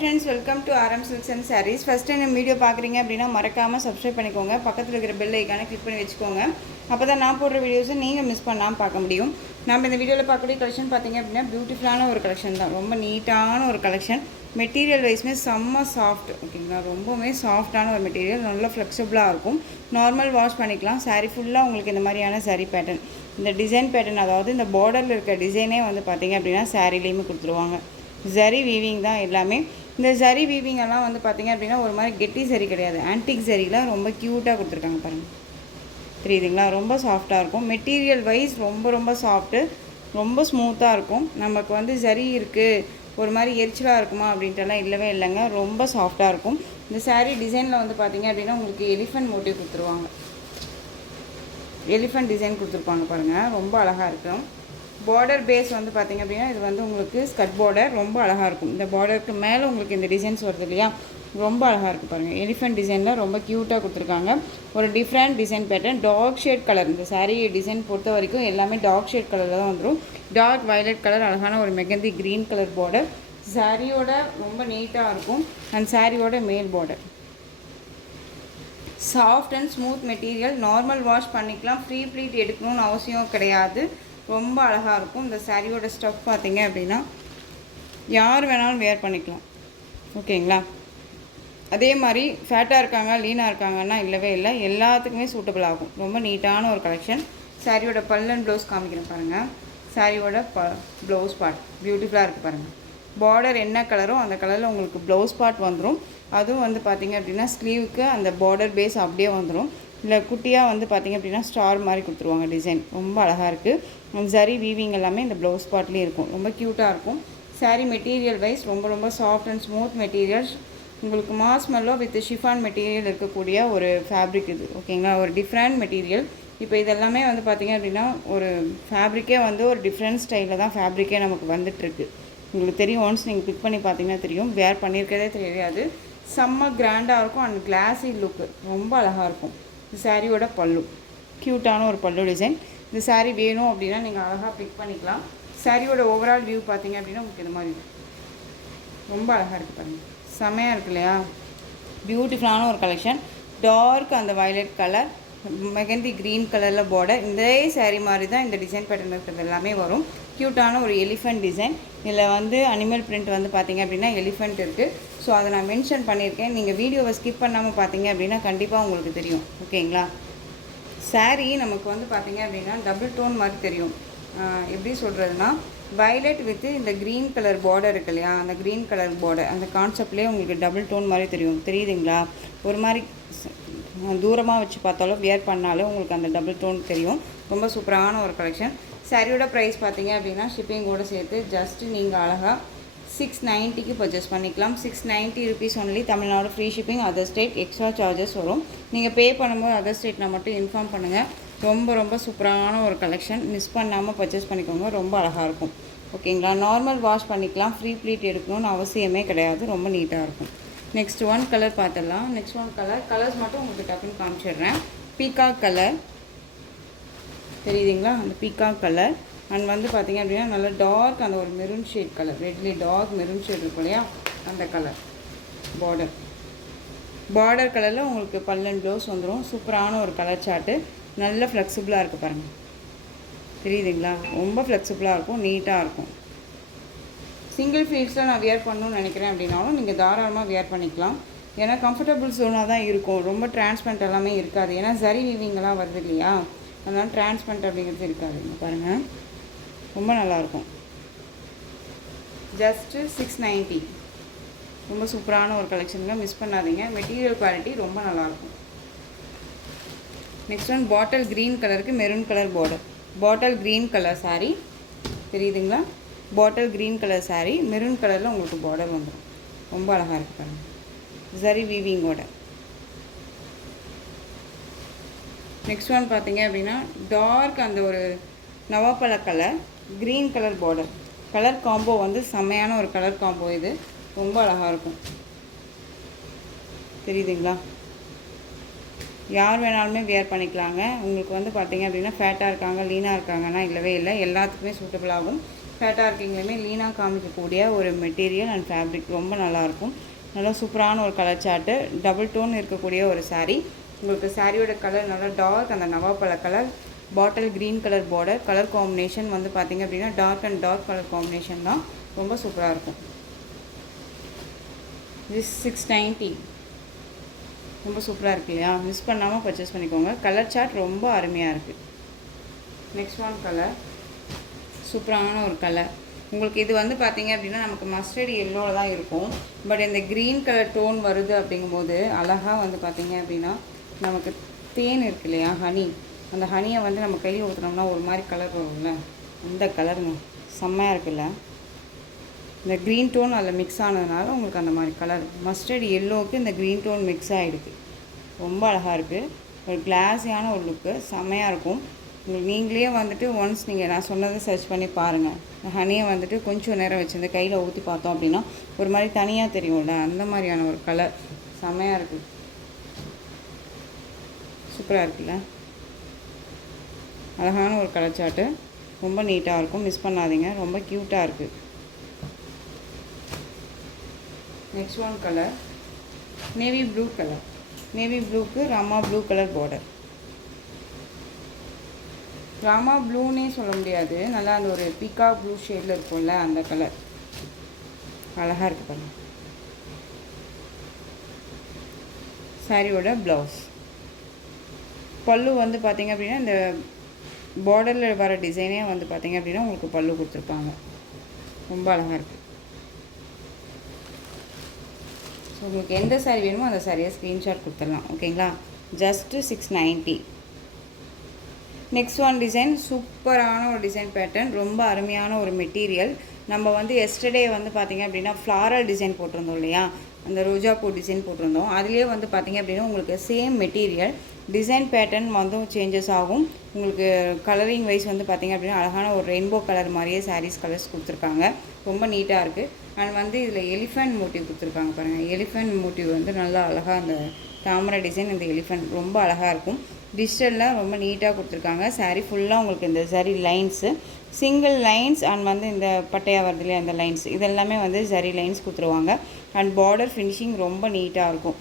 friends, welcome to RM Silks and Sarees. First time இந்த video பார்க்குறீங்க அப்படின்னா மறக்காமல் சப்ஸ்கிரைப் பண்ணிக்கோங்க. பக்கத்தில் இருக்கிற பெல் ஐக்கானை கிளிக் பண்ணி வச்சுக்கோங்க. அப்போ தான் நான் போடுற வீடியோஸை நீங்கள் மிஸ் பண்ணாமல் பார்க்க முடியும். நம்ம இந்த வீடியோவில் பார்க்கக்கூடிய கலெக்ஷன் பார்த்தீங்க அப்படின்னா பியூட்டிஃபுல்லான ஒரு கலெக்ஷன் தான். ரொம்ப நீட்டான ஒரு கலெக்ஷன். மெட்டீரியல் வைஸ்மே செம்ம சாஃப்ட், ஓகேங்களா. ரொம்பவுமே சாஃப்டான ஒரு மெட்டீரியல், நல்லா ஃப்ளெக்சிபிளாக இருக்கும். நார்மல் வாஷ் பண்ணிக்கலாம். சாரீ ஃபுல்லாக உங்களுக்கு இந்த மாதிரியான சாரீ பேட்டர்ன், இந்த டிசைன் பேட்டர்ன், அதாவது இந்த பார்டரில் இருக்க டிசைனே வந்து பார்த்திங்க அப்படின்னா சாரீலேயுமே கொடுத்துருவாங்க. ஜரி வீவிங் தான் எல்லாமே. இந்த ஜரி வீவிங் எல்லாம் வந்து பார்த்திங்க அப்படின்னா ஒரு மாதிரி கெட்டி சரி கிடையாது, ஆன்டிக் சரியில் ரொம்ப க்யூட்டாக கொடுத்துருக்காங்க பாருங்கள். தெரியுதுங்களா? ரொம்ப சாஃப்டாக இருக்கும். மெட்டீரியல் வைஸ் ரொம்ப சாஃப்ட்டு, ரொம்ப ஸ்மூத்தாக இருக்கும். நமக்கு வந்து ஜரி இருக்குது ஒரு மாதிரி எரிச்சலாக இருக்குமா அப்படின்ட்டுலாம் இல்லவே இல்லைங்க. ரொம்ப சாஃப்டாக இருக்கும். இந்த சாரீ டிசைனில் வந்து பார்த்திங்க அப்படின்னா உங்களுக்கு எலிஃபண்ட் மோட்டிவ் கொடுத்துருவாங்க. எலிஃபண்ட் டிசைன் கொடுத்துருப்பாங்க பாருங்கள், ரொம்ப அழகாக இருக்கும். பார்டர் பேஸ் வந்து பார்த்திங்க அப்படின்னா இது வந்து உங்களுக்கு ஸ்கட் பார்டர் ரொம்ப அழகாக இருக்கும். இந்த பார்டருக்கு மேலே உங்களுக்கு இந்த டிசைன்ஸ் வருது இல்லையா, ரொம்ப அழகாக இருக்குது பாருங்கள். எலிஃபண்ட் டிசைனில் ரொம்ப க்யூட்டாக கொடுத்துருக்காங்க. ஒரு different design pattern, dark shade colour. இந்த சாரீ டிசைன் பொறுத்த வரைக்கும் எல்லாமே டார்க் ஷேட் கலரில் தான் வந்துடும். டார்க் வயலட் கலர், அழகான ஒரு மெகந்தி க்ரீன் கலர் பார்டர். சாரியோட ரொம்ப நீட்டாக இருக்கும். அண்ட் சாரியோட மேல் border soft and smooth material. Normal wash பண்ணிக்கலாம். ஃப்ரீ ப்ளீட் எடுக்கணும்னு அவசியம் கிடையாது. ரொம்ப அழகாக இருக்கும். இந்த சாரியோட ஸ்டஃப் பார்த்திங்க அப்படின்னா யார் வேணாலும் வேர் பண்ணிக்கலாம், ஓகேங்களா. அதே மாதிரி ஃபேட்டாக இருக்காங்க லீனாக இருக்காங்கன்னா இல்லவே இல்லை, எல்லாத்துக்குமே சூட்டபிள் ஆகும். ரொம்ப நீட்டான ஒரு கலெக்ஷன். சாரியோட பல்லன் ப்ளவுஸ் காமிக்கிறேன் பாருங்கள். சாரியோட ப்ளவுஸ் பார்ட் பியூட்டிஃபுல்லாக இருக்குது பாருங்கள். பார்டர் என்ன கலரோ அந்த கலரில் உங்களுக்கு ப்ளவுஸ் பார்ட் வந்துடும். அதுவும் வந்து பார்த்திங்க அப்படின்னா ஸ்லீவுக்கு அந்த பார்டர் பேஸ் அப்படியே வந்துடும். இல்லை குட்டியாக வந்து பார்த்திங்க அப்படின்னா ஸ்டார் மாதிரி கொடுத்துருவாங்க. டிசைன் ரொம்ப அழகாக இருக்குது. ஜரி வீவிங் எல்லாமே இந்த ப்ளவுஸ் பார்ட்லேயும் இருக்கும். ரொம்ப க்யூட்டாக இருக்கும். சாரீ மெட்டீரியல் வைஸ் ரொம்ப சாஃப்ட் அண்ட் ஸ்மூத் மெட்டீரியல். உங்களுக்கு மாஸ் மெல்லோ வித் ஷிஃபான் மெட்டீரியல் இருக்கக்கூடிய ஒரு ஃபேப்ரிக் இது, ஓகேங்களா. ஒரு டிஃப்ரெண்ட் மெட்டீரியல். இப்போ இதெல்லாமே வந்து பார்த்திங்க அப்படின்னா ஒரு ஃபேப்ரிக்கே வந்து ஒரு டிஃப்ரெண்ட் ஸ்டைலில் தான் ஃபேப்ரிக்கே நமக்கு வந்துட்டுருக்கு. உங்களுக்கு தெரியும், ஒன்ஸ் நீங்கள் பிக் பண்ணி பார்த்தீங்கன்னா தெரியும். வேர் பண்ணியிருக்கதே தெரியாது. செம்ம கிராண்டாக இருக்கும். அண்ட் கிளாஸி லுக்கு ரொம்ப அழகாக இருக்கும். இந்த சாரியோட பல்லு க்யூட்டான ஒரு பல்லு டிசைன். இந்த சாரீ வேணும் அப்படின்னா நீங்கள் அழகாக பிக் பண்ணிக்கலாம். சாரியோட ஓவரால் வியூ பார்த்தீங்க அப்படின்னா உங்களுக்கு இந்த மாதிரி ரொம்ப அழகாக இருக்குது பாருங்கள். செம்மையாக இருக்கு இல்லையா? பியூட்டிஃபுல்லான ஒரு கலெக்ஷன். டார்க் அந்த வயலட் கலர், மெகந்தி க்ரீன் கலரில் பார்டர். இதே சாரீ மாதிரி தான் இந்த டிசைன் பேட்டர்ன் இருக்கிறது எல்லாமே வரும். க்யூட்டான ஒரு எலிஃபண்ட் டிசைன். இதில் வந்து அனிமல் பிரிண்ட் வந்து பார்த்திங்க அப்படின்னா எலிஃபண்ட் இருக்குது. ஸோ அதை நான் மென்ஷன் பண்ணியிருக்கேன். நீங்கள் வீடியோவை ஸ்கிப் பண்ணாமல் பார்த்தீங்க அப்படின்னா கண்டிப்பாக உங்களுக்கு தெரியும், ஓகேங்களா. சாரீ நமக்கு வந்து பார்த்திங்க அப்படின்னா டபுள் டோன் மாதிரி தெரியும். எப்படி சொல்கிறதுனா, வயலட் வித்து இந்த க்ரீன் கலர் பார்டர் இருக்கு இல்லையா, அந்த க்ரீன் கலர் பார்டர் அந்த கான்செப்ட்லேயே உங்களுக்கு டபுள் டோன் மாதிரி தெரியும். தெரியுதுங்களா? ஒரு மாதிரி தூரமாக வச்சு பார்த்தாலும் வியர் பண்ணாலும் உங்களுக்கு அந்த டபுள் டோன் தெரியும். ரொம்ப சூப்பரான ஒரு கலெக்ஷன். சாரியோட ப்ரைஸ் பார்த்தீங்க அப்படின்னா ஷிப்பிங்கோடு சேர்த்து ஜஸ்ட்டு நீங்கள் அழகாக 690க்கு பர்ச்சேஸ் பண்ணிக்கலாம். 690 rupees only. Tamil Nadu free shipping. Other state extra charges வரும். நீங்கள் பே பண்ணும்போது அதர் ஸ்டேட்னா மட்டும் இன்ஃபார்ம் பண்ணுங்கள். ரொம்ப சூப்பரான ஒரு கலெக்ஷன். மிஸ் பண்ணாமல் பர்ச்சேஸ் பண்ணிக்கோங்க. ரொம்ப அழகாக இருக்கும், ஓகேங்களா. நார்மல் வாஷ் பண்ணிக்கலாம். ஃப்ரீ ப்ளீட் எடுக்கணும்னு அவசியமே கிடையாது. ரொம்ப நீட்டாக இருக்கும். நெக்ஸ்ட் ஒன் கலர் பார்த்துடலாம். நெக்ஸ்ட் ஒன் கலர்ஸ் மட்டும் உங்களுக்கு டக்குன்னு காமிச்சிடுறேன். பீகாக் கலர் தெரியுதுங்களா? அந்த பீகாக் கலர். அண்ட் வந்து பார்த்திங்க அப்படின்னா நல்லா டார்க் அந்த ஒரு மெரூன் ஷேட் கலர், ரெட்லி டார்க் மெரூன் ஷேட் இருக்கும் இல்லையா, அந்த கலர் பார்டர் கலரில் உங்களுக்கு பல்லன் ப்ளவுஸ் வந்துடும். சூப்பரான ஒரு கலர் சார்ட்டு. நல்ல ஃப்ளெக்சிபிளாக இருக்குது பாருங்கள். தெரியுதுங்களா? ரொம்ப ஃப்ளெக்சிபிளாக இருக்கும், நீட்டாக இருக்கும். சிங்கிள் ஃபீல்ஸில் நான் வியர் பண்ணணும்னு நினைக்கிறேன் அப்படின்னாலும் நீங்கள் தாராளமாக வியர் பண்ணிக்கலாம். ஏன்னா கம்ஃபர்டபுள் ஜோனாக தான் இருக்கும். ரொம்ப டிரான்ஸ்பரண்ட் எல்லாமே இருக்காது. ஏன்னா ஜரி வீவிங்கெல்லாம் வருது இல்லையா, அதனால் டிரான்ஸ்பரண்ட் அப்படிங்கிறது இருக்காது. பாருங்கள், ரொம்ப நல்லாயிருக்கும். ஜஸ்ட்டு 690. ரொம்ப சூப்பரான ஒரு கலெக்ஷனுங்க, மிஸ் பண்ணாதீங்க. மெட்டீரியல் குவாலிட்டி ரொம்ப நல்லாயிருக்கும். நெக்ஸ்ட் ஒன் பாட்டில் க்ரீன் கலருக்கு maroon colour border. Bottle green colour sari தெரியுதுங்களா? Bottle green colour sari maroon கலரில் உங்களுக்கு பார்டர் வந்துடும். ரொம்ப அழகாக இருக்குது பாருங்கள். ஜரி வீவிங்கோட. நெக்ஸ்ட் ஒன் பார்த்தீங்க அப்படின்னா டார்க் அந்த ஒரு நவாப்பழ colour, green colour border. Colour combo வந்து செம்மையான ஒரு கலர் காம்போ. இது ரொம்ப அழகாக இருக்கும். தெரியுதுங்களா? யார் வேணாலுமே வியர் பண்ணிக்கலாங்க. உங்களுக்கு வந்து பார்த்திங்க அப்படின்னா ஃபேட்டாக இருக்காங்க லீனாக இருக்காங்கன்னா இல்லவே இல்லை, எல்லாத்துக்குமே சூட்டபிள் ஆகும். ஃபேட்டாக இருக்கீங்களுமே லீனாக காமிக்கக்கூடிய ஒரு மெட்டீரியல் அண்ட் ஃபேப்ரிக் ரொம்ப நல்லாயிருக்கும். நல்லா சூப்பரான ஒரு கலர் சார்ட்டு, டபுள் டோன் இருக்கக்கூடிய ஒரு சாரீ. உங்களுக்கு சாரியோட கலர் நல்லா டார்க் அந்த நவாப்பழ colour, bottle green colour border, colour combination வந்து பார்த்திங்க அப்படின்னா dark and dark colour combination தான், ரொம்ப சூப்பராக இருக்கும். this 690 ரொம்ப சூப்பராக இருக்கு இல்லையா? மிஸ் பண்ணாமல் பர்ச்சேஸ் பண்ணிக்கோங்க. கலர் சார்ட் ரொம்ப அருமையாக இருக்குது. நெக்ஸ்ட் ஒன் கலர் சூப்பரான ஒரு கலர். உங்களுக்கு இது வந்து பார்த்திங்க அப்படின்னா நமக்கு மஸ்டர்ட் எல்லோவில் தான் இருக்கும். பட் இந்த க்ரீன் கலர் டோன் வருது அப்படிங்கும்போது அழகாக வந்து பார்த்திங்க அப்படின்னா நமக்கு தேன் இருக்கு இல்லையா, ஹனி, அந்த ஹனியை வந்து நம்ம கையில் ஊற்றுனோம்னா ஒரு மாதிரி கலர் வரும்ல, அந்த கலருங்க செம்மையாக இருக்குல்ல. இந்த க்ரீன் டோன் அதில் மிக்ஸ் ஆனதுனால உங்களுக்கு அந்த மாதிரி கலர் மஸ்டர்ட் எல்லோவுக்கு இந்த க்ரீன் டோன் மிக்ஸ் ஆகிடுது. ரொம்ப அழகாக இருக்குது. ஒரு கிளாஸியான ஒரு லுக்கு செம்மையாக இருக்கும். உங்களுக்கு நீங்களே வந்துட்டு ஒன்ஸ் நீங்கள் நான் சொன்னதை சர்ச் பண்ணி பாருங்கள். ஹனியை வந்துட்டு கொஞ்சம் நேரம் வச்சுருந்து கையில் ஊற்றி பார்த்தோம் அப்படின்னா ஒரு மாதிரி தனியாக தெரியும்ல, அந்த மாதிரியான ஒரு கலர் செம்மையாக இருக்குது. சூப்பராக இருக்குல்ல, அழகான ஒரு கலர் சார்ட்டு, ரொம்ப நீட்டாக இருக்கும், மிஸ் பண்ணாதீங்க, ரொம்ப க்யூட்டாக இருக்குது. Next one colour navy blue colour. Navy ப்ளூக்கு Rama blue colour border. Rama ப்ளூன்னே சொல்ல முடியாது, நல்லா அந்த ஒரு பீகாக் ப்ளூ ஷேடில் இருக்கும்ல அந்த கலர் அழகாக இருக்குது பாருங்கள். சாரியோட ப்ளவுஸ் பல்லு வந்து பார்த்திங்க அப்படின்னா இந்த பார்டரில் வர டிசைனே வந்து பார்த்திங்க அப்படின்னா உங்களுக்கு பல்லு கொடுத்துருப்பாங்க, ரொம்ப அழகாக இருக்குது. ஸோ உங்களுக்கு எந்த சாரீ வேணுமோ அந்த சாரியை ஸ்க்ரீன்ஷாட் கொடுத்துடலாம். ஓகேங்களா, ஜஸ்ட்டு 690. நெக்ஸ்ட் ஒன் டிசைன் சூப்பரான ஒரு டிசைன் பேட்டர்ன், ரொம்ப அருமையான ஒரு மெட்டீரியல். நம்ம வந்து எஸ்டர்டே வந்து பார்த்திங்க அப்படின்னா ஃப்ளாரல் டிசைன் போட்டிருந்தோம் இல்லையா, அந்த ரோஜா பூ டிசைன் போட்டிருந்தோம். அதுலேயே வந்து பார்த்திங்க அப்படின்னா உங்களுக்கு சேம் மெட்டீரியல் டிசைன் பேட்டர்ன் வந்து சேஞ்சஸ் ஆகும். உங்களுக்கு கலரிங் வைஸ் வந்து பார்த்திங்க அப்படின்னா அழகான ஒரு ரெயின்போ கலர் மாதிரியே சாரீஸ் கலர்ஸ் கொடுத்துருக்காங்க, ரொம்ப நீட்டாக இருக்குது. அண்ட் வந்து இதில் எலிஃபெண்ட் மோட்டிவ் கொடுத்துருக்காங்க பாருங்கள். எலிஃபெண்ட் மோட்டிவ் வந்து நல்லா அழகாக அந்த தாமரை டிசைன், இந்த எலிஃபெண்ட் ரொம்ப அழகாக இருக்கும். டிஜிட்டலில் ரொம்ப நீட்டாக கொடுத்துருக்காங்க. சாரீ ஃபுல்லாக உங்களுக்கு இந்த சரி லைன்ஸு, சிங்கிள் லைன்ஸ் அண்ட் வந்து இந்த பட்டையாக வருதுலேயே அந்த லைன்ஸ், இதெல்லாமே வந்து சரி லைன்ஸ் கொடுத்துருவாங்க. அண்ட் பார்டர் ஃபினிஷிங் ரொம்ப நீட்டாக இருக்கும்.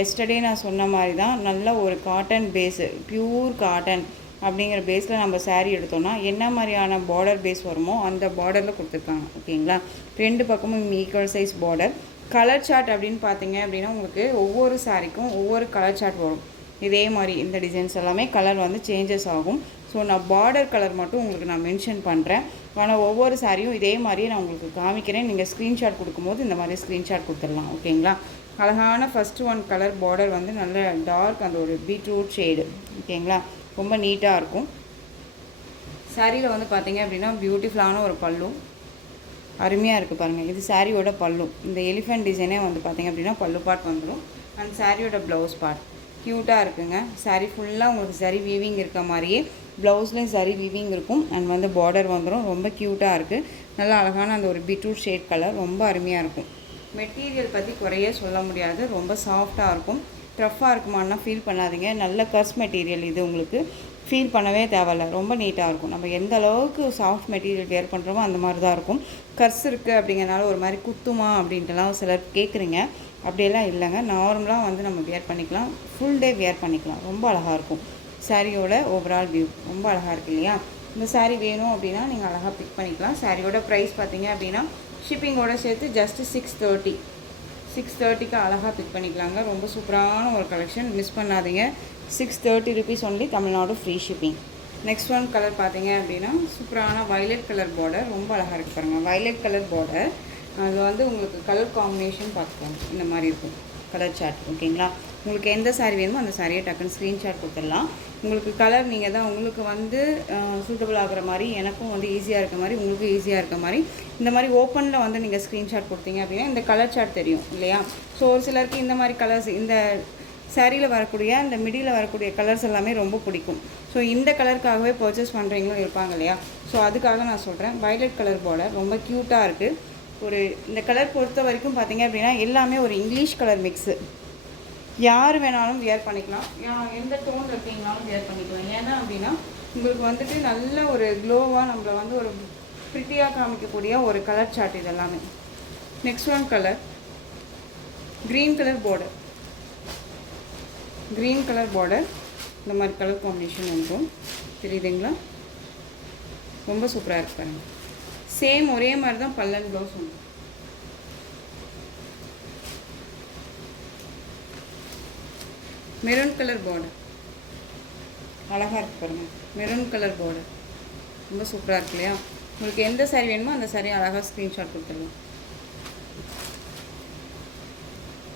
எஸ்டர்டே நான் சொன்ன மாதிரி தான், நல்ல ஒரு காட்டன் பேஸு, ப்யூர் காட்டன் அப்படிங்கிற பேஸில் நம்ம சாரீ எடுத்தோம்னா என்ன மாதிரியான பார்டர் பேஸ் வருமோ அந்த பார்டரில் கொடுத்துருக்காங்க. ஓகேங்களா, ரெண்டு பக்கமும் equal size border. Colour chart அப்படின்னு பார்த்தீங்க அப்படின்னா உங்களுக்கு ஒவ்வொரு சாரீக்கும் ஒவ்வொரு கலர் சார்ட் வரும். இதே மாதிரி இந்த டிசைன்ஸ் எல்லாமே கலர் வந்து சேஞ்சஸ் ஆகும். ஸோ நான் பார்டர் கலர் மட்டும் உங்களுக்கு நான் மென்ஷன் பண்ணுறேன். ஆனால் ஒவ்வொரு சாரியும் இதே மாதிரியே நான் உங்களுக்கு காமிக்கிறேன். நீங்கள் ஸ்க்ரீன்ஷாட் கொடுக்கும்போது இந்த மாதிரி ஸ்க்ரீன்ஷாட் கொடுத்துடலாம். ஓகேங்களா, அழகான ஃபஸ்ட்டு ஒன் கலர் பார்டர் வந்து நல்ல டார்க் அந்த ஒரு பீட்ரூட் ஷேடு. ஓகேங்களா, ரொம்ப நீட்டாக இருக்கும். சாரியில் வந்து பார்த்திங்க அப்படின்னா பியூட்டிஃபுல்லான ஒரு பல்லு அருமையாக இருக்குது பாருங்கள். இது சாரியோட பல்லு, இந்த எலிஃபெண்ட் டிசைனே வந்து பார்த்திங்க அப்படின்னா பல்லு பார்ட் வந்துடும். அண்ட் சாரியோட ப்ளவுஸ் பார்ட் க்யூட்டாக இருக்குங்க. சாரீ ஃபுல்லாக உங்களுக்கு சரி வீவிங் இருக்க மாதிரியே ப்ளவுஸ்லேயும் சரி வீவிங் இருக்கும். அண்ட் வந்து பார்டர் வந்துடும், ரொம்ப க்யூட்டாக இருக்குது. நல்லா அழகான அந்த ஒரு பீட்ரூட் ஷேட் கலர், ரொம்ப அருமையாக இருக்கும். மெட்டீரியல் பற்றி குறைய சொல்ல முடியாது, ரொம்ப சாஃப்டாக இருக்கும். டஃப்பாக இருக்குமான்னா ஃபீல் பண்ணாதீங்க. நல்ல கர்ஸ் மெட்டீரியல் இது, உங்களுக்கு ஃபீல் பண்ணவே தேவையில்ல, ரொம்ப நீட்டாக இருக்கும். நம்ம எந்த அளவுக்கு சாஃப்ட் மெட்டீரியல் வேர் பண்ணுறோமோ அந்த மாதிரி தான் இருக்கும். கர்ஸ் இருக்குது அப்படிங்கிறனால ஒரு மாதிரி குத்துமா அப்படின்ட்டுலாம் சிலர் கேட்குறீங்க, அப்படியெல்லாம் இல்லைங்க. நார்மலாக வந்து நம்ம வேர் பண்ணிக்கலாம், ஃபுல் டே வேர் பண்ணிக்கலாம், ரொம்ப அழகாக இருக்கும். சாரியோட ஓவரால் வியூ ரொம்ப அழகாக இருக்குது இல்லையா. இந்த சாரீ வேணும் அப்படின்னா நீங்கள் அழகாக பிக் பண்ணிக்கலாம். சாரியோட ப்ரைஸ் பார்த்தீங்க அப்படின்னா ஷிப்பிங்கோடு சேர்த்து ஜஸ்ட்டு 630க்கு அழகாக பிக் பண்ணிக்கலாங்க. ரொம்ப சூப்பரான ஒரு கலெக்ஷன், மிஸ் பண்ணாதீங்க. 630 rupees only, Tamil Nadu free shipping. Next one colour பார்த்தீங்க அப்படின்னா சூப்பரான வயலட் கலர் பார்டர், ரொம்ப அழகாக இருக்குது பாருங்கள். வயலட் கலர் பார்டர், அது வந்து உங்களுக்கு கலர் காம்பினேஷன் பார்த்துக்கோங்க, இந்த மாதிரி இருக்கும் கலர் சார்ட். ஓகேங்களா, உங்களுக்கு எந்த சாரீ வேணுமோ அந்த சாரியை டக்குன்னு ஸ்க்ரீன்ஷாட் கொடுத்துடலாம். உங்களுக்கு கலர் நீங்கள் தான் உங்களுக்கு வந்து சூட்டபிள் ஆகிற மாதிரி, எனக்கும் வந்து ஈஸியாக இருக்க மாதிரி, உங்களுக்கும் ஈஸியாக இருக்க மாதிரி இந்த மாதிரி ஓப்பனில் வந்து நீங்கள் ஸ்க்ரீன்ஷாட் கொடுத்தீங்க அப்படின்னா இந்த கலர் சார்ட் தெரியும் இல்லையா. ஸோ ஒரு சிலருக்கு இந்த மாதிரி கலர்ஸ், இந்த சாரியில் வரக்கூடிய இந்த மிடியில் வரக்கூடிய கலர்ஸ் எல்லாமே ரொம்ப பிடிக்கும். ஸோ இந்த கலருக்காகவே பர்ச்சேஸ் பண்ணுறீங்களும் இருப்பாங்க இல்லையா. ஸோ அதுக்காக நான் சொல்கிறேன். வயலட் கலர் பார்டர் ரொம்ப க்யூட்டாக இருக்குது. ஒரு இந்த கலர் பொறுத்த வரைக்கும் பார்த்தீங்க அப்படின்னா எல்லாமே ஒரு இங்கிலீஷ் கலர் மிக்ஸு. யார் வேணாலும் வியர் பண்ணிக்கலாம், எந்த டோன் இருக்கீங்கனாலும் வியர் பண்ணிக்கலாம். ஏன்னா அப்படின்னா உங்களுக்கு வந்துட்டு நல்ல ஒரு க்ளோவாக நம்மளை வந்து ஒரு ப்ரிட்டியாக காமிக்கக்கூடிய ஒரு கலர் சார்ட் இது எல்லாமே. Next one colour green colour border. Green colour border இந்த மாதிரி கலர் காம்பினேஷன் வந்துடும். தெரியுதுங்களா? ரொம்ப சூப்பராக இருக்கு பாருங்க. சேம் ஒரே மாதிரி தான் பல்லன் ப்ளவுஸ் வந்துடும். மெரூன் கலர் பார்டர் அழகாக இருக்கு பாருங்கள். மெரூன் கலர் பார்டர் ரொம்ப சூப்பராக இருக்கு இல்லையா? உங்களுக்கு எந்த சாரீ வேணுமோ அந்த சாரீ அழகாக ஸ்க்ரீன்ஷாட் கொடுத்துருவோம்.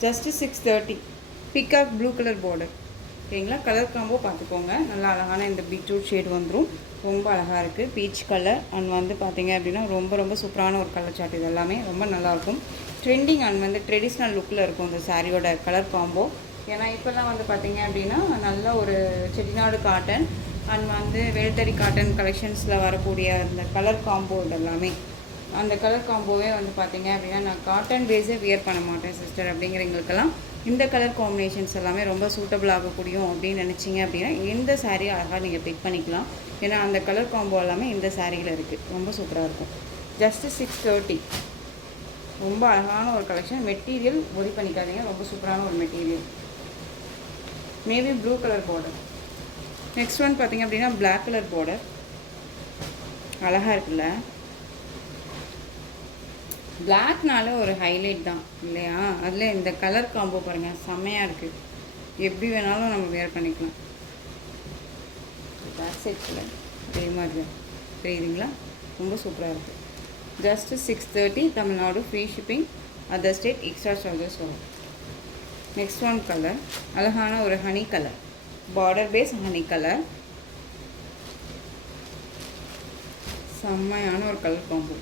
Just 630. Peacock blue colour border. ஓகேங்களா? கலர் காம்போ பார்த்துக்கோங்க. நல்லா அழகான இந்த பீட்ரூட் ஷேட் வந்துடும். ரொம்ப அழகாக இருக்குது. பீச் கலர் அண்ட் வந்து பார்த்தீங்க அப்படின்னா ரொம்ப ரொம்ப சூப்பரான ஒரு கலர் சார்ட். இது எல்லாமே ரொம்ப நல்லாயிருக்கும். ட்ரெண்டிங் அண்ட் வந்து ட்ரெடிஷ்னல் லுக்கில் இருக்கும் இந்த சாரியோட கலர் காம்போ. ஏன்னா இப்போல்லாம் வந்து பார்த்தீங்க அப்படின்னா நல்ல ஒரு செட்டிநாடு காட்டன் அண்ட் வந்து வேல்தறி காட்டன் கலெக்ஷன்ஸில் வரக்கூடிய அந்த கலர் காம்போ இதெல்லாமே. அந்த கலர் காம்போவே வந்து பார்த்தீங்க அப்படின்னா நான் காட்டன் பேஸே வியர் பண்ண மாட்டேன் சிஸ்டர் அப்படிங்கிறவங்களுக்கெல்லாம் இந்த கலர் காம்பினேஷன்ஸ் எல்லாமே ரொம்ப சூட்டபிள் ஆகக்கூடியும் அப்படின்னு நினச்சிங்க அப்படின்னா இந்த சாரீ அழகாக நீங்கள் பிக் பண்ணிக்கலாம். ஏன்னா அந்த கலர் காம்போ எல்லாமே இந்த சாரியில் இருக்குது. ரொம்ப சூப்பராக இருக்கும். ஜஸ்ட்டு 630. ரொம்ப அழகான ஒரு கலெக்ஷன். மெட்டீரியல் ஒரி பண்ணிக்காதீங்க. ரொம்ப சூப்பரான ஒரு material. Navy blue colour border. Next one பார்த்தீங்க அப்படின்னா பிளாக் கலர் பார்டர். அழகாக இருக்குல்ல? பிளாக்னால ஒரு ஹைலைட் தான் இல்லையா? அதில் இந்த கலர் காம்போ பாருங்கள், செம்மையாக இருக்குது. எப்படி வேணாலும் நம்ம வேர் பண்ணிக்கலாம். பேக் சைட்ஸில் அதே மாதிரி தான் தெரியுதுங்களா? ரொம்ப சூப்பராக இருக்குது. Just 630. Tamil Nadu free shipping. Other state extra charges வரும். நெக்ஸ்ட் ஒன் கலர் அழகான ஒரு honey colour. Border base honey colour. செம்மையான ஒரு கலர் காம்போ.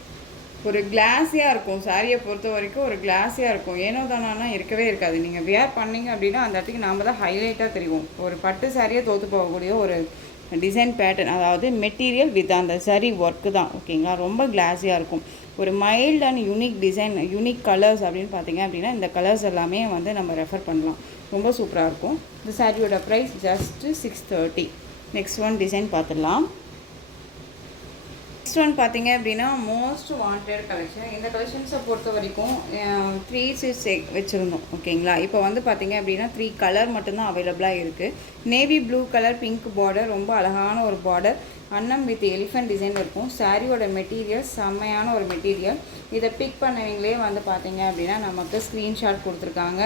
ஒரு கிளாஸியாக இருக்கும். சாரியை பொறுத்த வரைக்கும் ஒரு கிளாஸியாக இருக்கும். ஏனோ தானா இருக்கவே இருக்காது. நீங்கள் வியர் பண்ணிங்க அப்படின்னா அந்த இடத்துக்கு நாம் தான் ஹைலைட்டாக தெரியும். ஒரு பட்டு சாரியை தோற்று போகக்கூடிய ஒரு டிசைன் பேட்டர்ன், அதாவது மெட்டீரியல் வித் அந்த சரி ஒர்க்கு தான். ஓகேங்களா? ரொம்ப கிளாஸியாக இருக்கும். ஒரு mild and unique design, unique colours அப்படின்னு பார்த்தீங்க அப்படின்னா இந்த கலர்ஸ் எல்லாமே வந்து நம்ம ரெஃபர் பண்ணலாம். ரொம்ப சூப்பராக இருக்கும். இந்த சாரியோட price just 630. Next one design பார்த்துடலாம். நெக்ஸ்ட் ஒன் பார்த்தீங்க அப்படின்னா மோஸ்ட் வாண்டட் கலெக்ஷன். இந்த கலெக்ஷன்ஸை பொறுத்த வரைக்கும் 3 சீட்ஸ் வச்சுருந்தோம். ஓகேங்களா? இப்போ வந்து பார்த்தீங்க அப்படின்னா 3 கலர் மட்டும்தான் அவைலபிளாக இருக்குது. Navy blue colour pink border. ரொம்ப அழகான ஒரு பார்டர். அன்னம் வித் எலிஃபென்ட் டிசைன் இருக்கும். சாரியோட மெட்டீரியல் செம்மையான ஒரு மெட்டீரியல். இதை பிக் பண்ணவங்களே வந்து பார்த்தீங்க அப்படின்னா நமக்கு ஸ்க்ரீன்ஷாட் கொடுத்துருக்காங்க.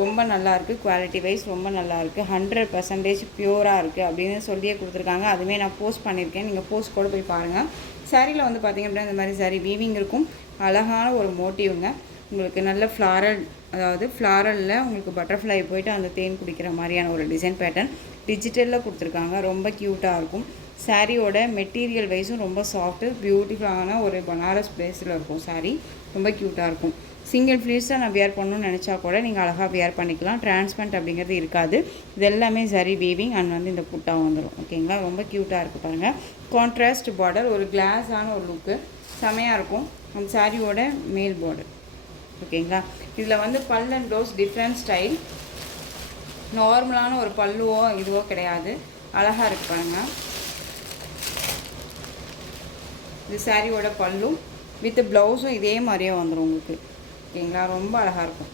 ரொம்ப நல்லாயிருக்கு. குவாலிட்டி வைஸ் ரொம்ப நல்லாயிருக்கு. 100% ப்யூராக இருக்குது அப்படின்னு சொல்லியே கொடுத்துருக்காங்க. அதுவே நான் போஸ்ட் பண்ணியிருக்கேன். நீங்கள் போஸ்ட் கூட போய் பாருங்கள். சாரியில் வந்து பார்த்திங்க அப்படின்னா இந்த மாதிரி சாரி வீவிங் இருக்கும். அழகான ஒரு மோட்டிவ்ங்க. உங்களுக்கு நல்ல ஃப்ளாரல், அதாவது ஃப்ளாரலில் உங்களுக்கு பட்டர்ஃப்ளை போயிட்டு அந்த தேன் குடிக்கிற மாதிரியான ஒரு டிசைன் பேட்டர்ன் டிஜிட்டலில் கொடுத்துருக்காங்க. ரொம்ப க்யூட்டாக இருக்கும். சாரியோட மெட்டீரியல் வைஸும் ரொம்ப சாஃப்ட்டு பியூட்டிஃபுல்லான ஒரு பனாரஸ் பேஸில் இருக்கும். சாரி ரொம்ப க்யூட்டாக இருக்கும். சிங்கிள் ஃப்ளீட்ஸாக நான் வியர் பண்ணணும்னு நினச்சா கூட நீங்கள் அழகாக வியர் பண்ணிக்கலாம். டிரான்ஸ்பரண்ட் அப்படிங்கிறது இருக்காது. இது எல்லாமே சரி வீவிங் அண்ட் வந்து இந்த புட்டா வந்துடும். ஓகேங்களா? ரொம்ப க்யூட்டாக இருக்குது பாருங்கள். கான்ட்ராஸ்ட் பார்டர், ஒரு கிளாஸான ஒரு லுக்கு செமையாக இருக்கும். அந்த சாரியோட மேல் பார்டர். ஓகேங்களா? இதில் வந்து பல் அண்ட் ப்ளவுஸ் டிஃப்ரெண்ட் ஸ்டைல். நார்மலான ஒரு பல்லுவோ இதுவோ கிடையாது. அழகாக இருக்குது பாருங்கள். இது சாரியோட பல்லு வித் ப்ளவுஸும் இதே மாதிரியே வந்துடும் உங்களுக்கு. ஓகேங்களா? ரொம்ப அழகாக இருக்கும்.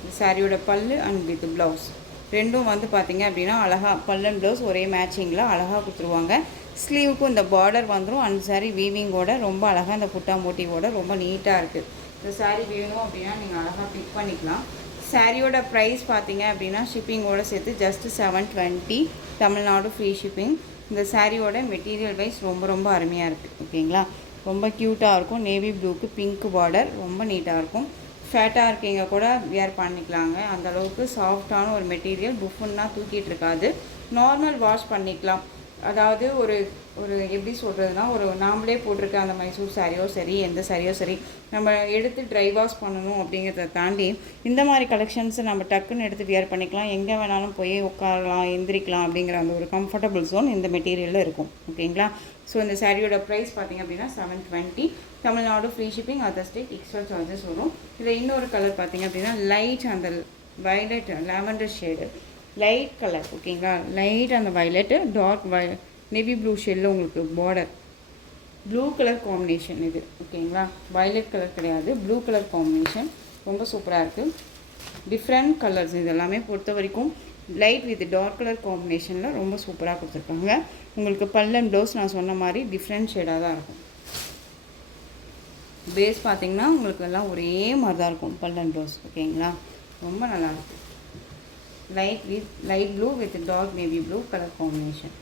இந்த சாரியோட பல்லு அண்ட் வித் ப்ளவுஸ் ரெண்டும் வந்து பார்த்திங்க அப்படின்னா அழகாக பல் அண்ட் ப்ளவுஸ் ஒரே மேட்சிங்கில் அழகாக கொடுத்துருவாங்க. ஸ்லீவுக்கும் இந்த பார்டர் வந்துடும். அண்ட் சாரி வீவிங்கோட ரொம்ப அழகாக இந்த புட்டா மோட்டிவோட ரொம்ப நீட்டாக இருக்குது. இந்த சாரி வேணும் அப்படின்னா நீங்கள் அழகாக பிக் பண்ணிக்கலாம். சாரியோட ப்ரைஸ் பார்த்தீங்க அப்படின்னா ஷிப்பிங்கோடு சேர்த்து ஜஸ்ட்டு 720. Tamil Nadu free shipping. இந்த சாரியோட மெட்டீரியல் வைஸ் ரொம்ப ரொம்ப அருமையாக இருக்குது. ஓகேங்களா? ரொம்ப க்யூட்டாக இருக்கும். நேவி ப்ளூக்கு பிங்க் பார்டர் ரொம்ப நீட்டாக இருக்கும். ஃபேட்டாக இருக்கீங்க கூட வியர் பண்ணிக்கலாங்க. அந்தளவுக்கு சாஃப்டான ஒரு மெட்டீரியல். புஃபுன்னா தூக்கிட்டு இருக்காது. நார்மல் வாஷ் பண்ணிக்கலாம். அதாவது ஒரு ஒரு எப்படி சொல்கிறதுனா, ஒரு நாமளே போட்டிருக்க அந்த மைசூர் சாரியோ சரி, எந்த சாரியோ சரி, நம்ம எடுத்து ட்ரை வாஷ் பண்ணணும் அப்படிங்கிறத தாண்டி இந்த மாதிரி கலெக்ஷன்ஸை நம்ம டக்குன்னு எடுத்து வியர் பண்ணிக்கலாம். எங்கே வேணாலும் போய் உட்காரலாம், எந்திரிக்கலாம் அப்படிங்கிற அந்த ஒரு கம்ஃபர்டபுள் ஜோன் இந்த மெட்டீரியலில் இருக்கும். ஓகேங்களா? ஸோ இந்த சாரியோட ப்ரைஸ் பார்த்திங்க அப்படின்னா 720. Tamil Nadu free shipping. Other state extra charges வரும். இதில் இன்னொரு கலர் பார்த்திங்க அப்படின்னா லைட் அந்த violet lavender shade light colour. ஓகேங்களா? லைட் அந்த வைலட்டு டார்க் நேவி ப்ளூ ஷேடில் உங்களுக்கு பார்டர் ப்ளூ கலர் காம்பினேஷன் இது. ஓகேங்களா, வயலட் கலர் கிடையாது, ப்ளூ கலர் காம்பினேஷன். ரொம்ப சூப்பராக இருக்குது. டிஃப்ரெண்ட் கலர்ஸ் இது எல்லாமே பொறுத்த வரைக்கும் லைட் வித் டார்க் கலர் காம்பினேஷனில் ரொம்ப சூப்பராக கொடுத்துருக்காங்க. உங்களுக்கு பல்லன் ப்ளவுஸ் நான் சொன்ன மாதிரி டிஃப்ரெண்ட் ஷேடாக தான் இருக்கும். பேஸ் பார்த்திங்கன்னா உங்களுக்கு எல்லாம் ஒரே மாதிரி தான் இருக்கும் பல்லன் ப்ளவுஸ். ஓகேங்களா, ரொம்ப நல்லாயிருக்கும். Light blue with dark navy blue colour combination.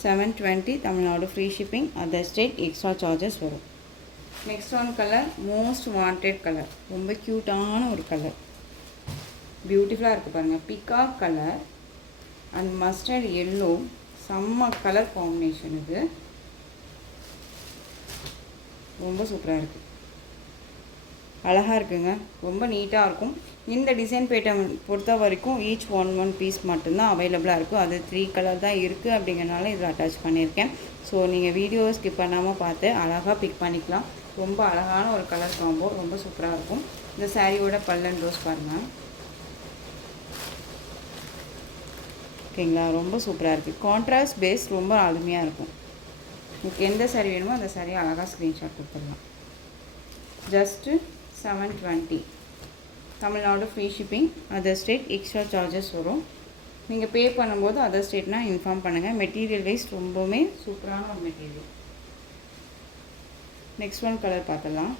720 Tamil Nadu, free shipping. Other state extra charges வரும். Next one colour most wanted colour. ரொம்ப க்யூட்டான ஒரு கலர், பியூட்டிஃபுல்லாக இருக்குது பாருங்கள். Peacock colour and mustard yellow, செம்ம கலர் காம்பினேஷன் இது. ரொம்ப சூப்பராக இருக்குது, அழகாக இருக்குங்க, ரொம்ப நீட்டாக இருக்கும். இந்த டிசைன் பேட்டர்ன் பொறுத்த வரைக்கும் ஈச் ஒன் பீஸ் மட்டும்தான் அவைலபிளாக இருக்கும். அது 3 கலர் தான் இருக்குது அப்படிங்கிறனால இதில் அட்டாச் பண்ணியிருக்கேன். ஸோ நீங்கள் வீடியோ ஸ்கிப் பண்ணாமல் பார்த்து அழகாக பிக் பண்ணிக்கலாம். ரொம்ப அழகான ஒரு கலர் காம்போ, ரொம்ப சூப்பராக இருக்கும். இந்த சாரியோட பல்லன் ப்ளவுஸ் பாருங்கள். ஓகேங்களா, ரொம்ப சூப்பராக இருக்குது. கான்ட்ராஸ்ட் பேஸ் ரொம்ப அருமையாக இருக்கும். உங்களுக்கு எந்த சாரி வேணுமோ அந்த சாரியை அழகாக ஸ்க்ரீன்ஷாட் கொடுத்துடலாம். Just 720 Tamil Nadu, free shipping. Other state extra charges வரும். நீங்கள் பே பண்ணும்போது அதர் ஸ்டேட்னால் இன்ஃபார்ம் பண்ணுங்கள். மெட்டீரியல் வைஸ் ரொம்பவுமே சூப்பரான ஒரு மெட்டீரியல். நெக்ஸ்ட் ஒன் கலர் பார்த்துடலாம்.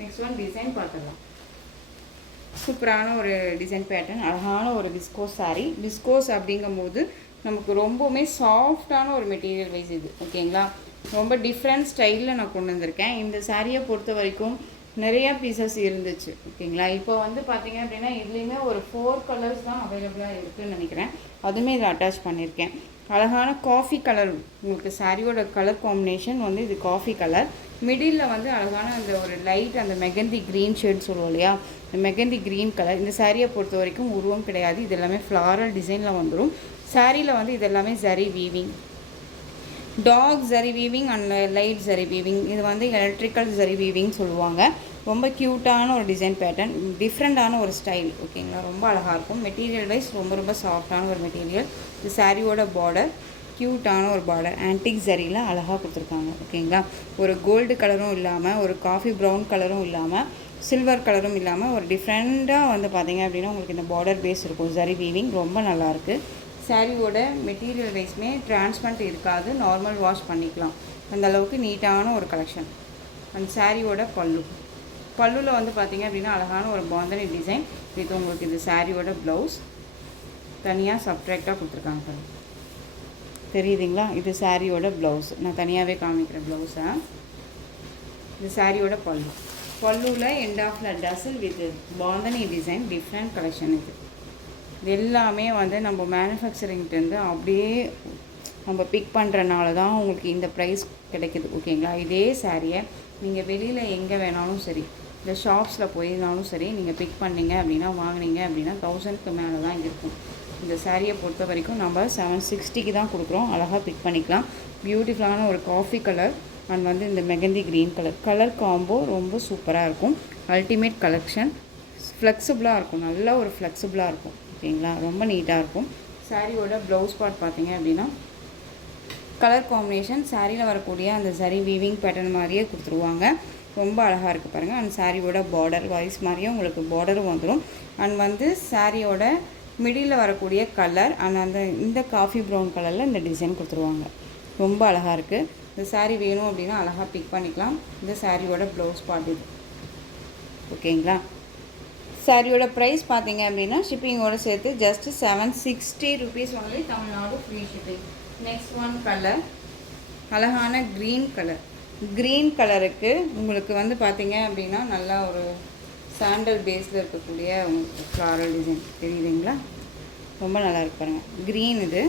நெக்ஸ்ட் ஒன் டிசைன் பார்த்துடலாம். சூப்பரான ஒரு டிசைன் பேட்டர்ன், அழகான ஒரு விஸ்கோஸ் சாரீ. விஸ்கோஸ் அப்படிங்கும்போது நமக்கு ரொம்பவுமே சாஃப்டான ஒரு மெட்டீரியல் வைஸ் இது. ஓகேங்களா, ரொம்ப டிஃப்ரெண்ட் ஸ்டைலில் நான் கொண்டு வந்திருக்கேன். இந்த சாரியை பொறுத்த வரைக்கும் நிறையா பீசஸ் இருந்துச்சு. ஓகேங்களா, இப்போ வந்து பார்த்திங்க அப்படின்னா இதுலேயுமே ஒரு 4 கலர்ஸ் தான் அவைலபிளாக இருக்குதுன்னு நினைக்கிறேன். அதுவுமே இதில் அட்டாச் பண்ணியிருக்கேன். அழகான காஃபி கலர், உங்களுக்கு சாரியோட கலர் காம்பினேஷன் வந்து இது காஃபி கலர். மிடில் வந்து அழகான அந்த ஒரு லைட் அந்த மெகந்தி க்ரீன் ஷேட் சொல்லுவோம் இல்லையா, இந்த மெகந்தி க்ரீன் கலர். இந்த சாரியை பொறுத்த வரைக்கும் உருவம் கிடையாது, இது எல்லாமே ஃப்ளாரல் டிசைனில் வந்துடும். சாரியில் வந்து இது எல்லாமே zari weaving, dark zari weaving and light zari weaving. இது வந்து எலக்ட்ரிக்கல் ஜரி வீவிங் சொல்லுவாங்க. ரொம்ப க்யூட்டான ஒரு டிசைன் பேட்டர்ன், டிஃப்ரெண்ட்டான ஒரு ஸ்டைல். ஓகேங்களா, ரொம்ப அழகாக இருக்கும். மெட்டீரியல் வைஸ் ரொம்ப சாஃப்டான ஒரு மெட்டீரியல். இது சாரியோட பார்டர், க்யூட்டான ஒரு பார்டர், ஆன்டிக் ஜரியில் அழகாக கொடுத்துருக்காங்க. ஓகேங்களா, ஒரு கோல்டு கலரும் இல்லாமல், ஒரு காஃபி ப்ரௌன் கலரும் இல்லாமல், சில்வர் கலரும் இல்லாமல், ஒரு டிஃப்ரெண்ட்டாக வந்து பார்த்திங்க அப்படின்னா உங்களுக்கு இந்த பார்டர் பேஸ் இருக்கும். ஜரி வீவிங் ரொம்ப நல்லாயிருக்கு. சாரியோட மெட்டீரியல் வைஸ்மே டிரான்ஸ்பரண்ட் இருக்காது, நார்மல் வாஷ் பண்ணிக்கலாம். அந்த அளவுக்கு நீட்டான ஒரு கலெக்ஷன். அந்த சாரியோட பல்லுவில் வந்து பார்த்திங்க அப்படின்னா அழகான ஒரு பாந்தனி டிசைன் வித் உங்களுக்கு இது சாரியோட ப்ளவுஸ் தனியாக சப்ட்ராக்டாக கொடுத்துருக்காங்க. தெரியுதுங்களா, இது சாரியோட ப்ளவுஸ். நான் தனியாகவே காமிக்கிறேன் ப்ளவுஸை. இது சாரியோட பல்லுவில் எண்ட் ஆஃபில் tassel with bandhani design, different collection இது. இது எல்லாமே வந்து நம்ம மேனுஃபேக்சரிங்லேருந்து அப்படியே நம்ம பிக் பண்ணுறனால தான் உங்களுக்கு இந்த ப்ரைஸ் கிடைக்குது. ஓகேங்களா, இதே சாரியை நீங்கள் வெளியில் எங்கே வேணாலும் சரி, இல்லை ஷாப்ஸில் போயிருந்தாலும் சரி, நீங்கள் பிக் பண்ணிங்க அப்படின்னா வாங்கினீங்க அப்படின்னா 1000க்கு மேலே தான் இருக்கும். இந்த சாரியை பொறுத்த வரைக்கும் நம்ம 760க்கு தான் கொடுக்குறோம். அழகாக பிக் பண்ணிக்கலாம். பியூட்டிஃபுல்லான ஒரு காஃபி கலர் அண்ட் வந்து இந்த மெகந்தி க்ரீன் கலர் காம்போ ரொம்ப சூப்பராக இருக்கும். Ultimate collection. ஃப்ளெக்சிபிளாக இருக்கும், நல்ல ஒரு ஃப்ளெக்சிபிளாக இருக்கும். ஓகேங்களா, ரொம்ப நீட்டாக இருக்கும். சாரியோட ப்ளவுஸ் பார்ட் பார்த்தீங்க அப்படின்னா கலர் காம்பினேஷன் சாரியில் வரக்கூடிய அந்த சரி வீவிங் பேட்டர்ன் மாதிரியே கொடுத்துருவாங்க. ரொம்ப அழகாக இருக்குது பாருங்கள். அண்ட் சாரியோட பார்டர் வாய்ஸ் மாதிரியே உங்களுக்கு பார்டரும் வந்துடும். அண்ட் வந்து சாரியோட மிடில் வரக்கூடிய கலர் அண்ட் இந்த காஃபி ப்ரௌன் கலரில் இந்த டிசைன் கொடுத்துருவாங்க. ரொம்ப அழகாக இருக்குது. இந்த சாரீ வேணும் அப்படின்னா அழகாக பிக் பண்ணிக்கலாம். இந்த சாரியோட ப்ளவுஸ் பார்ட் இது. ஓகேங்களா, சாரியோட ப்ரைஸ் பார்த்தீங்க அப்படின்னா ஷிப்பிங்கோடு சேர்த்து just 760 rupees only, Tamil Nadu, free shipping. Next one colour, அழகான க்ரீன் கலருக்கு உங்களுக்கு வந்து பார்த்தீங்க அப்படின்னா நல்லா ஒரு சாண்டல் பேஸில் இருக்கக்கூடிய உங்களுக்கு ஃப்ளாரல் டிசைன் தெரியுதுங்களா, ரொம்ப நல்லா இருக்கு பாருங்கள். க்ரீன் இது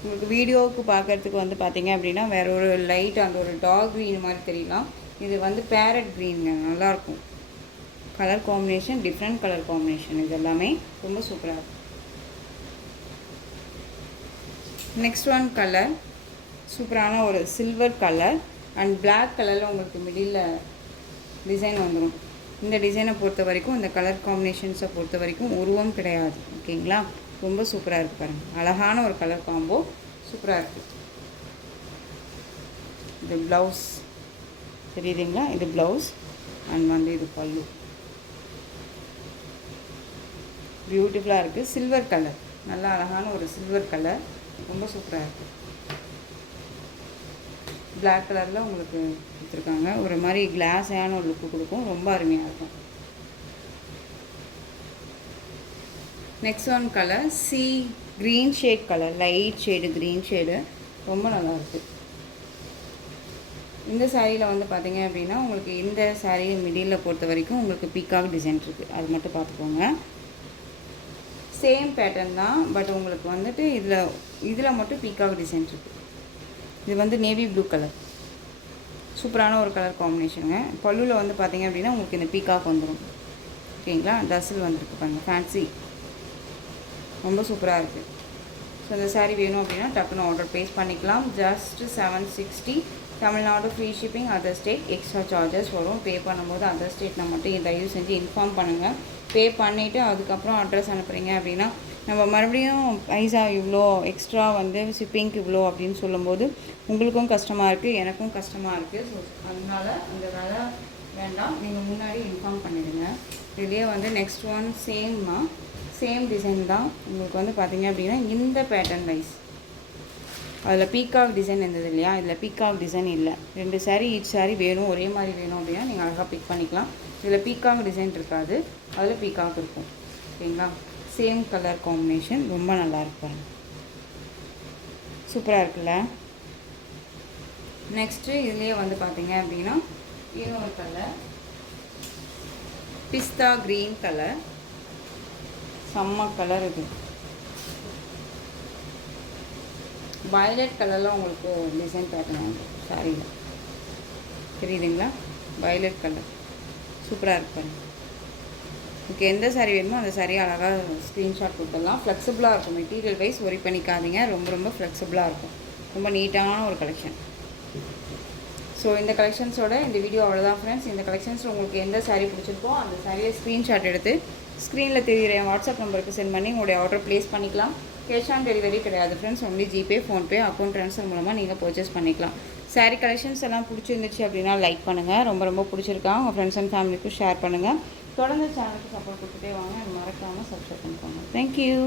உங்களுக்கு வீடியோவுக்கு பார்க்குறதுக்கு வந்து பார்த்தீங்க அப்படின்னா வேறு ஒரு லைட் அந்த ஒரு டார்க் க்ரீன் மாதிரி தெரியலாம். இது வந்து பேரட் க்ரீனுங்க, நல்லாயிருக்கும். Colour combination, different colour combination, இது எல்லாமே ரொம்ப சூப்பராக இருக்கும். நெக்ஸ்ட் ஒன் கலர், சூப்பரான ஒரு சில்வர் கலர் அண்ட் பிளாக் கலரில் உங்களுக்கு மிடில் டிசைன் வந்துடும். இந்த டிசைனை பொறுத்த வரைக்கும், இந்த கலர் காம்பினேஷன்ஸை பொறுத்த வரைக்கும் உருவம் கிடையாது. ஓகேங்களா, ரொம்ப சூப்பராக இருக்குது பாருங்கள். அழகான ஒரு கலர் காம்போ, சூப்பராக இருக்குது. இது ப்ளவுஸ் தெரியுதுங்களா, இது ப்ளவுஸ் அண்ட் வந்து இது பல்லு. பியூட்டிஃபுல்லாக இருக்குது. சில்வர் கலர், நல்லா அழகான ஒரு சில்வர் கலர், ரொம்ப சூப்பராக இருக்குது. பிளாக் கலரில் உங்களுக்கு கொடுத்துருக்காங்க. ஒரு மாதிரி கிளாஸான ஒரு லுக்கு கொடுக்கும், ரொம்ப அருமையாக இருக்கும். Next one colour C green shade colour, light shade green shade, ரொம்ப நல்லாயிருக்கு. இந்த சாரியில் வந்து பார்த்திங்க அப்படின்னா உங்களுக்கு இந்த சாரீ மிடியில் பொறுத்த வரைக்கும் உங்களுக்கு பீகாக் டிசைன் இருக்குது, அது மட்டும் பார்த்துக்கோங்க. சேம் பேட்டர்ன் தான், பட் உங்களுக்கு வந்துட்டு இதில் மட்டும் பீகாக் டிசைன் இருக்குது. இது வந்து நேவி ப்ளூ கலர், சூப்பரான ஒரு கலர் காம்பினேஷனுங்க. பல்லுவில் வந்து பார்த்திங்க அப்படின்னா உங்களுக்கு இந்த பீகாக் வந்துடும். ஓகேங்களா, டசில் வந்துருக்கு பாருங்கள், ஃபேன்சி, ரொம்ப சூப்பராக இருக்குது. ஸோ இந்த சாரீ வேணும் அப்படின்னா டக்குன்னு ஆர்டர் ப்ளேஸ் பண்ணிக்கலாம். Just 760. Tamil Nadu free shipping, other state extra charges வரும். பே பண்ணும்போது அதர் ஸ்டேட்டில் மட்டும் தயவு செஞ்சு இன்ஃபார்ம் பண்ணுங்கள். பே பண்ணிவிட்டு அதுக்கப்புறம் அட்ரஸ் அனுப்புகிறீங்க அப்படின்னா நம்ம மறுபடியும் பைசா இவ்வளோ எக்ஸ்ட்ரா வந்து ஷிப்பிங்க்கு இவ்வளோ அப்படின்னு சொல்லும்போது உங்களுக்கும் கஷ்டமாக இருக்குது, எனக்கும் கஷ்டமாக இருக்குது. ஸோ அதனால் அந்த வேலை வேண்டாம், நீங்கள் முன்னாடி இன்ஃபார்ம் பண்ணிடுங்க. இதுலேயே வந்து நெக்ஸ்ட் ஒன் சேம் டிசைன் தான். உங்களுக்கு வந்து பார்த்திங்க அப்படின்னா இந்த பேட்டர்ன் வைஸ் அதில் பீகாக் டிசைன் இருந்தது இல்லையா, இதில் பீகாக் டிசைன் இல்லை. 2 சாரீ ஈச் சாரீ வேணும், ஒரே மாதிரி வேணும் அப்படின்னா நீங்கள் அழகாக பிக் பண்ணிக்கலாம். இதில் பீகாக் டிசைன் இருக்காது, அதில் பீகாக் இருக்கும். ஓகேங்களா, சேம் கலர் காம்பினேஷன், ரொம்ப நல்லா இருக்கும், சூப்பராக இருக்குல்ல. நெக்ஸ்ட்டு இதுலேயே வந்து பார்த்திங்க அப்படின்னா இன்னொரு கலர் பிஸ்தா க்ரீன் கலர், செம்ம கலர். இது வயலட் கலரில் உங்களுக்கு டிசைன் பேட்டர்ன் வந்து சாரியில் தெரியுதுங்களா, வயலட் கலர் சூப்பராக இருப்பாங்க. ஓகே, எந்த சாரீ வேணுமோ அந்த சாரியை அழகாக ஸ்க்ரீன்ஷாட் கொடுத்துடலாம். ஃப்ளெக்சிபிளாக இருக்கும், மெட்டீரியல் வைஸ் ஒரி பண்ணிக்காதீங்க, ரொம்ப ஃப்ளெக்சிபிளாக இருக்கும். ரொம்ப நீட்டான ஒரு கலெக்ஷன். ஸோ இந்த கலெக்ஷன்ஸோட இந்த வீடியோ அவ்வளோதான் ஃப்ரெண்ட்ஸ். இந்த கலெக்ஷன்ஸில் உங்களுக்கு எந்த சாரீ பிடிச்சிருக்கோ அந்த சாரியை ஸ்க்ரீன்ஷாட் எடுத்து ஸ்க்ரீனில் தெரிகிற என் வாட்ஸ்அப் நம்பருக்கு சென்ட் பண்ணி உங்களுடைய ஆர்டர் ப்ளேஸ் பண்ணிக்கலாம். கேஷ் ஆன் டெலிவரி கிடையாது friends, only GPay, PhonePe, account transfer மூலமாக நீங்கள் பர்ச்சேஸ் பண்ணிக்கலாம். சாரீ கலெக்ஷன்ஸ் எல்லாம் பிடிச்சிருந்துச்சு அப்படின்னா லைக் பண்ணுங்கள், ரொம்ப பிடிச்சிருக்கா உங்கள் ஃப்ரெண்ட்ஸ் அண்ட் ஃபேமிலிக்கும் ஷேர் பண்ணுங்கள். தொடர்ந்து சேனலுக்கு சப்போர்ட் கொடுத்துட்டே வாங்க, மறக்காமல் சப்ஸ்கிரைப் பண்ணிக்கோங்க. தேங்க்யூ.